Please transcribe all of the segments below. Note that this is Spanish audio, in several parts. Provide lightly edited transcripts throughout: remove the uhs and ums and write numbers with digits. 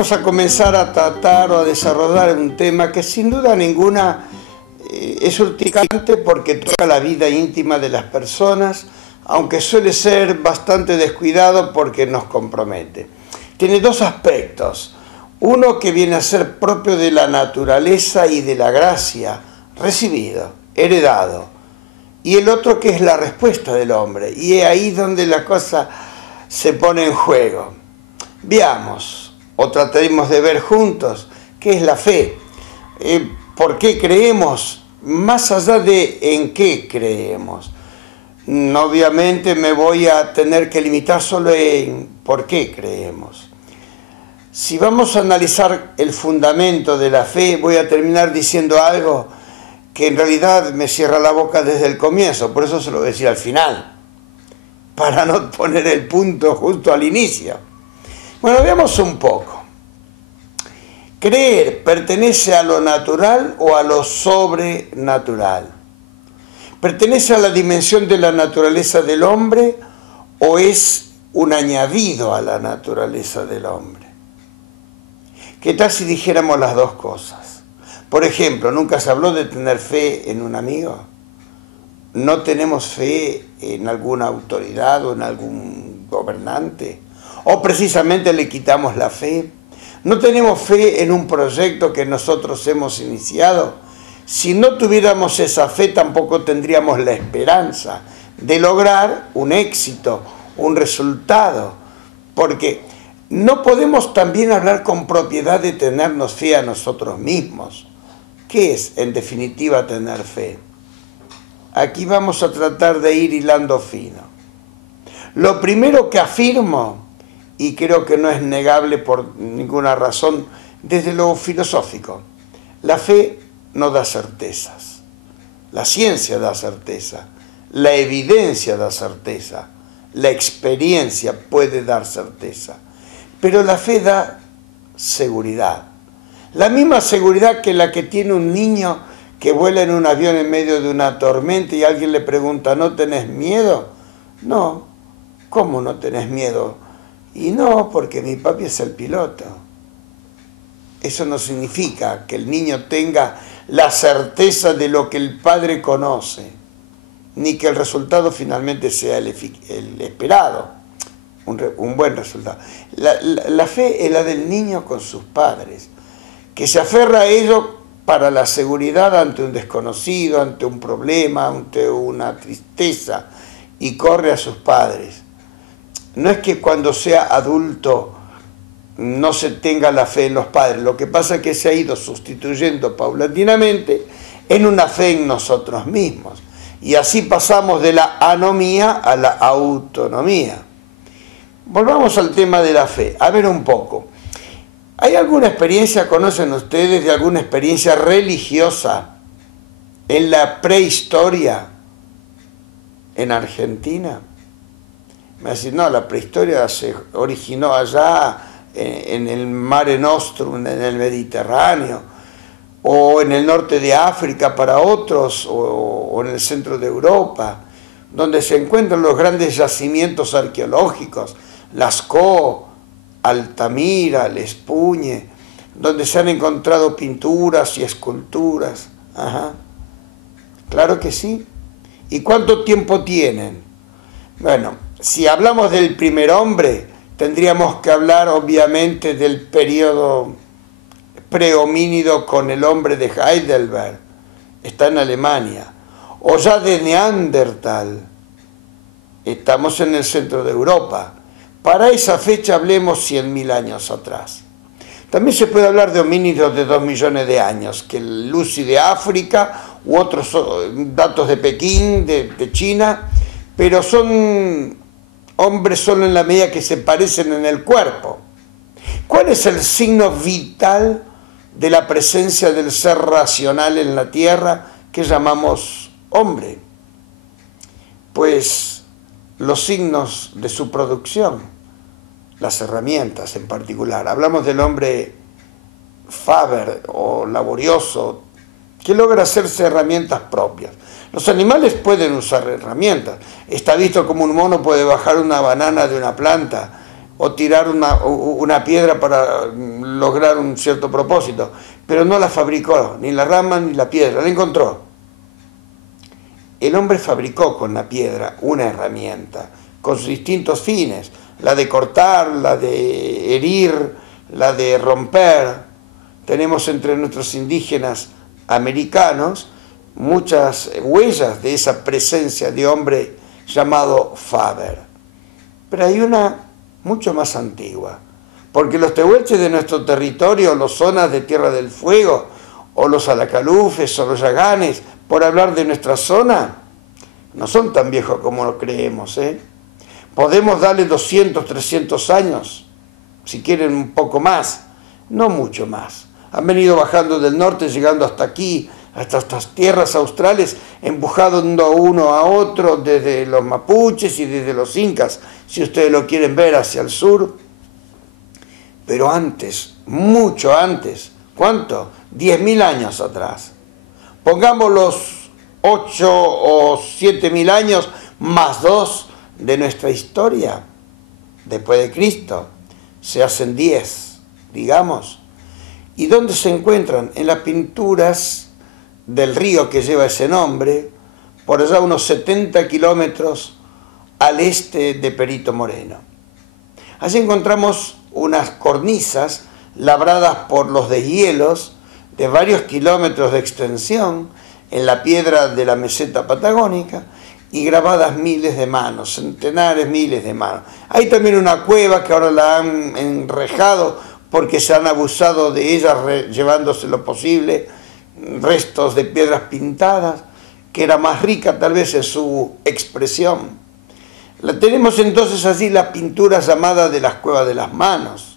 vamos a comenzar a tratar o a desarrollar un tema que sin duda ninguna es urticante porque toca la vida íntima de las personas, aunque suele ser bastante descuidado porque nos compromete. Tiene dos aspectos. Uno que viene a ser propio de la naturaleza y de la gracia, recibido, heredado. Y el otro que es la respuesta del hombre. Y es ahí donde la cosa se pone en juego. Veamos, o trataremos de ver juntos, qué es la fe. ¿Por qué creemos? Más allá de en qué creemos. Obviamente me voy a tener que limitar solo en por qué creemos. Si vamos a analizar el fundamento de la fe, voy a terminar diciendo algo que en realidad me cierra la boca desde el comienzo, por eso se lo voy a decir al final, para no poner el punto justo al inicio. Bueno, veamos un poco. ¿Creer pertenece a lo natural o a lo sobrenatural? ¿Pertenece a la dimensión de la naturaleza del hombre o es un añadido a la naturaleza del hombre? ¿Qué tal si dijéramos las dos cosas? Por ejemplo, ¿nunca se habló de tener fe en un amigo? ¿No tenemos fe en alguna autoridad o en algún gobernante? ¿O precisamente le quitamos la fe? ¿No tenemos fe en un proyecto que nosotros hemos iniciado? Si no tuviéramos esa fe, tampoco tendríamos la esperanza de lograr un éxito, un resultado. Porque no podemos también hablar con propiedad de tenernos fe a nosotros mismos. ¿Qué es, en definitiva, tener fe? Aquí vamos a tratar de ir hilando fino. Lo primero que afirmo, y creo que no es negable por ninguna razón, desde lo filosófico, la fe no da certezas. La ciencia da certeza, la evidencia da certeza, la experiencia puede dar certeza, pero la fe da seguridad. La misma seguridad que la que tiene un niño que vuela en un avión en medio de una tormenta y alguien le pregunta, ¿no tenés miedo? No. ¿Cómo no tenés miedo? Y no, porque mi papi es el piloto. Eso no significa que el niño tenga la certeza de lo que el padre conoce, ni que el resultado finalmente sea el esperado, un buen resultado. La fe es la del niño con sus padres, que se aferra a ello para la seguridad ante un desconocido, ante un problema, ante una tristeza, y corre a sus padres. No es que cuando sea adulto no se tenga la fe en los padres, lo que pasa es que se ha ido sustituyendo paulatinamente en una fe en nosotros mismos. Y así pasamos de la anomía a la autonomía. Volvamos al tema de la fe, a ver un poco. ¿Hay alguna experiencia, conocen ustedes, de alguna experiencia religiosa en la prehistoria en Argentina? Me dicen, no, la prehistoria se originó allá en el Mare Nostrum, en el Mediterráneo, o en el norte de África para otros, o en el centro de Europa, donde se encuentran los grandes yacimientos arqueológicos, Lascaux, Altamira, Les Pugne, donde se han encontrado pinturas y esculturas. Ajá. Claro que sí. ¿Y cuánto tiempo tienen? Bueno, si hablamos del primer hombre, tendríamos que hablar obviamente del periodo prehomínido con el hombre de Heidelberg, está en Alemania, o ya de Neandertal, estamos en el centro de Europa. Para esa fecha hablemos 100.000 años atrás. También se puede hablar de homínidos de 2 millones de años, que el Lucy de África u otros datos de Pekín, de China, pero son hombres solo en la medida que se parecen en el cuerpo. ¿Cuál es el signo vital de la presencia del ser racional en la Tierra que llamamos hombre? Pues los signos de su producción, las herramientas en particular. Hablamos del hombre Faber o laborioso, que logra hacerse herramientas propias. Los animales pueden usar herramientas. Está visto como un mono puede bajar una banana de una planta o tirar una piedra para lograr un cierto propósito, pero no la fabricó, ni la rama ni la piedra, la encontró. El hombre fabricó con la piedra una herramienta, con sus distintos fines, la de cortar, la de herir, la de romper. Tenemos entre nuestros indígenas americanos muchas huellas de esa presencia de hombre llamado Faber. Pero hay una mucho más antigua, porque los tehuelches de nuestro territorio, los zonas de Tierra del Fuego, o los alacalufes, o los yaganes, por hablar de nuestra zona, no son tan viejos como lo creemos, ¿eh? Podemos darle 200, 300 años, si quieren un poco más, no mucho más. Han venido bajando del norte, llegando hasta aquí, hasta estas tierras australes, empujando uno a otro desde los mapuches y desde los incas, si ustedes lo quieren ver hacia el sur. Pero antes, mucho antes, ¿cuánto? 10.000 años atrás. Pongamos los 8 o 7.000 años más 2 de nuestra historia, después de Cristo, se hacen 10, digamos. ¿Y dónde se encuentran? En las pinturas del río que lleva ese nombre, por allá unos 70 kilómetros al este de Perito Moreno. Allí encontramos unas cornisas labradas por los deshielos de varios kilómetros de extensión en la piedra de la meseta patagónica y grabadas miles de manos, centenares, miles de manos. Hay también una cueva que ahora la han enrejado porque se han abusado de ella llevándose lo posible, restos de piedras pintadas, que era más rica tal vez en su expresión. Tenemos entonces allí la pintura llamada de las cuevas de las manos,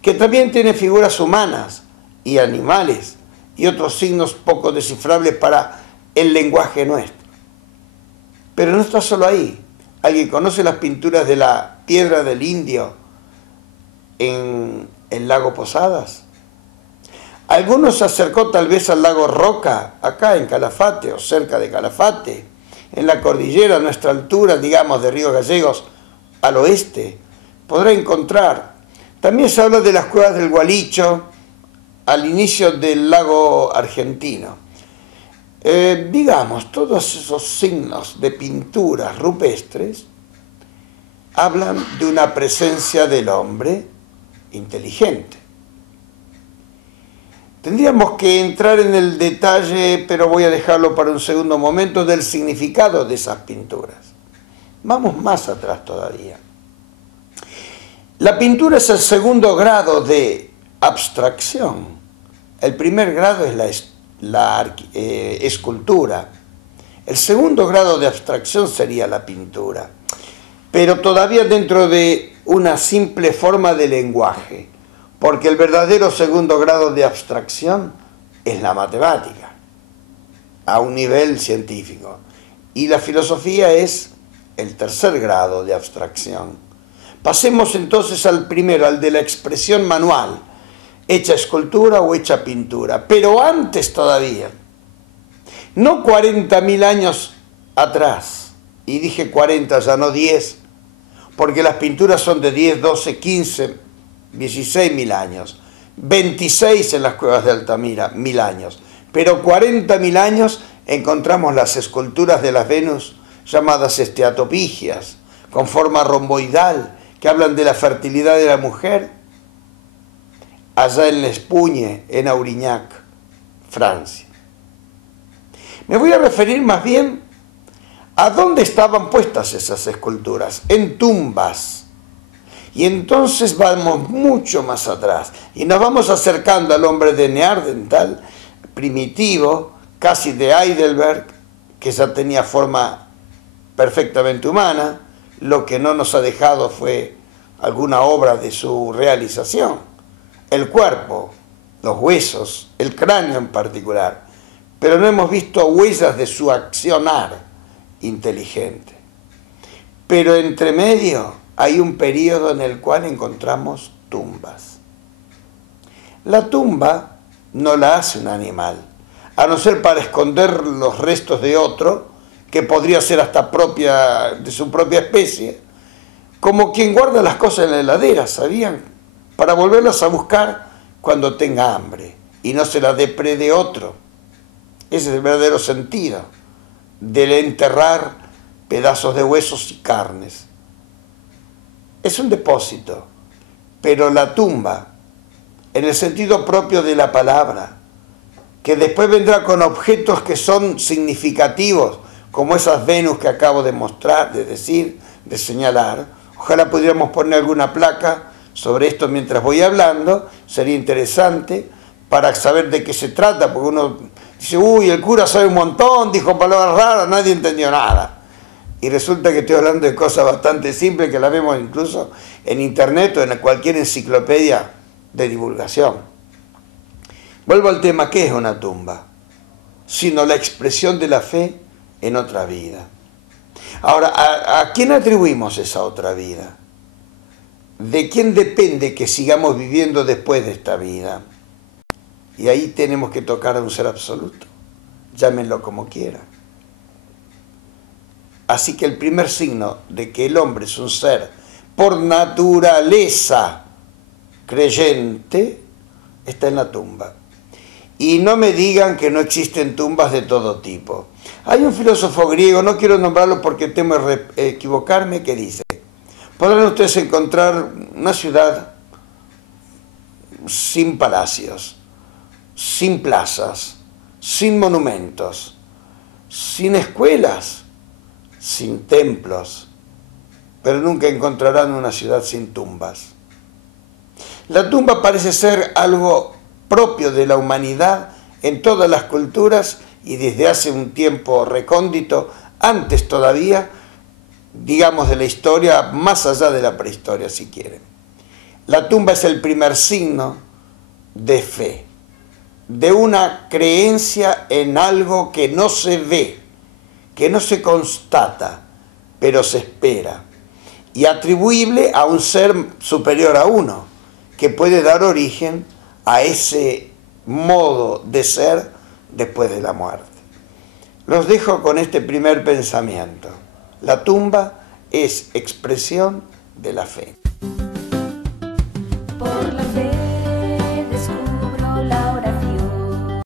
que también tiene figuras humanas y animales y otros signos poco descifrables para el lenguaje nuestro. Pero no está solo ahí. ¿Alguien conoce las pinturas de la Piedra del Indio en el lago Posadas? Algunos se acercó tal vez al lago Roca, acá en Calafate o cerca de Calafate, en la cordillera, a nuestra altura, digamos, de Río Gallegos, al oeste, podrá encontrar. También se habla de las cuevas del Gualicho, al inicio del lago argentino. Digamos, todos esos signos de pinturas rupestres hablan de una presencia del hombre inteligente. Tendríamos que entrar en el detalle, pero voy a dejarlo para un segundo momento, del significado de esas pinturas. Vamos más atrás todavía. La pintura es el segundo grado de abstracción. El primer grado es la escultura. El segundo grado de abstracción sería la pintura, pero todavía dentro de una simple forma de lenguaje, porque el verdadero segundo grado de abstracción es la matemática, a un nivel científico, y la filosofía es el tercer grado de abstracción. Pasemos entonces al primero, al de la expresión manual, hecha escultura o hecha pintura, pero antes todavía, no 40.000 años atrás, y dije 40, ya no 10, porque las pinturas son de 10, 12, 15, 16.000 años, 26 en las cuevas de Altamira, 1.000 años, pero 40.000 años encontramos las esculturas de las Venus llamadas esteatopigias, con forma romboidal, que hablan de la fertilidad de la mujer, allá en L'Espugne, en Aurignac, Francia. Me voy a referir más bien a dónde estaban puestas esas esculturas, en tumbas. Y entonces vamos mucho más atrás y nos vamos acercando al hombre de Neandertal, primitivo, casi de Heidelberg, que ya tenía forma perfectamente humana. Lo que no nos ha dejado fue alguna obra de su realización. El cuerpo, los huesos, el cráneo en particular, pero no hemos visto huellas de su accionar inteligente. Pero entre medio hay un periodo en el cual encontramos tumbas. La tumba no la hace un animal, a no ser para esconder los restos de otro, que podría ser hasta de su propia especie, como quien guarda las cosas en la heladera, ¿sabían? Para volverlas a buscar cuando tenga hambre y no se las deprede otro. Ese es el verdadero sentido del enterrar pedazos de huesos y carnes. Es un depósito, pero la tumba, en el sentido propio de la palabra, que después vendrá con objetos que son significativos, como esas Venus que acabo de mostrar, de decir, de señalar. Ojalá pudiéramos poner alguna placa sobre esto mientras voy hablando, sería interesante para saber de qué se trata, porque uno dice, uy, el cura sabe un montón, dijo palabras raras, nadie entendió nada. Y resulta que estoy hablando de cosas bastante simples que las vemos incluso en internet o en cualquier enciclopedia de divulgación. Vuelvo al tema, ¿qué es una tumba? Sino la expresión de la fe en otra vida. Ahora, ¿a quién atribuimos esa otra vida? ¿De quién depende que sigamos viviendo después de esta vida? Y ahí tenemos que tocar a un ser absoluto, llámenlo como quieran. Así que el primer signo de que el hombre es un ser por naturaleza creyente está en la tumba. Y no me digan que no existen tumbas de todo tipo. Hay un filósofo griego, no quiero nombrarlo porque temo equivocarme, que dice, podrán ustedes encontrar una ciudad sin palacios, sin plazas, sin monumentos, sin escuelas, sin templos, pero nunca encontrarán una ciudad sin tumbas. La tumba parece ser algo propio de la humanidad en todas las culturas y desde hace un tiempo recóndito, antes todavía, digamos, de la historia, más allá de la prehistoria si quieren. La tumba es el primer signo de fe, de una creencia en algo que no se ve, que no se constata, pero se espera, y atribuible a un ser superior a uno, que puede dar origen a ese modo de ser después de la muerte. Los dejo con este primer pensamiento. La tumba es expresión de la fe. Por la fe.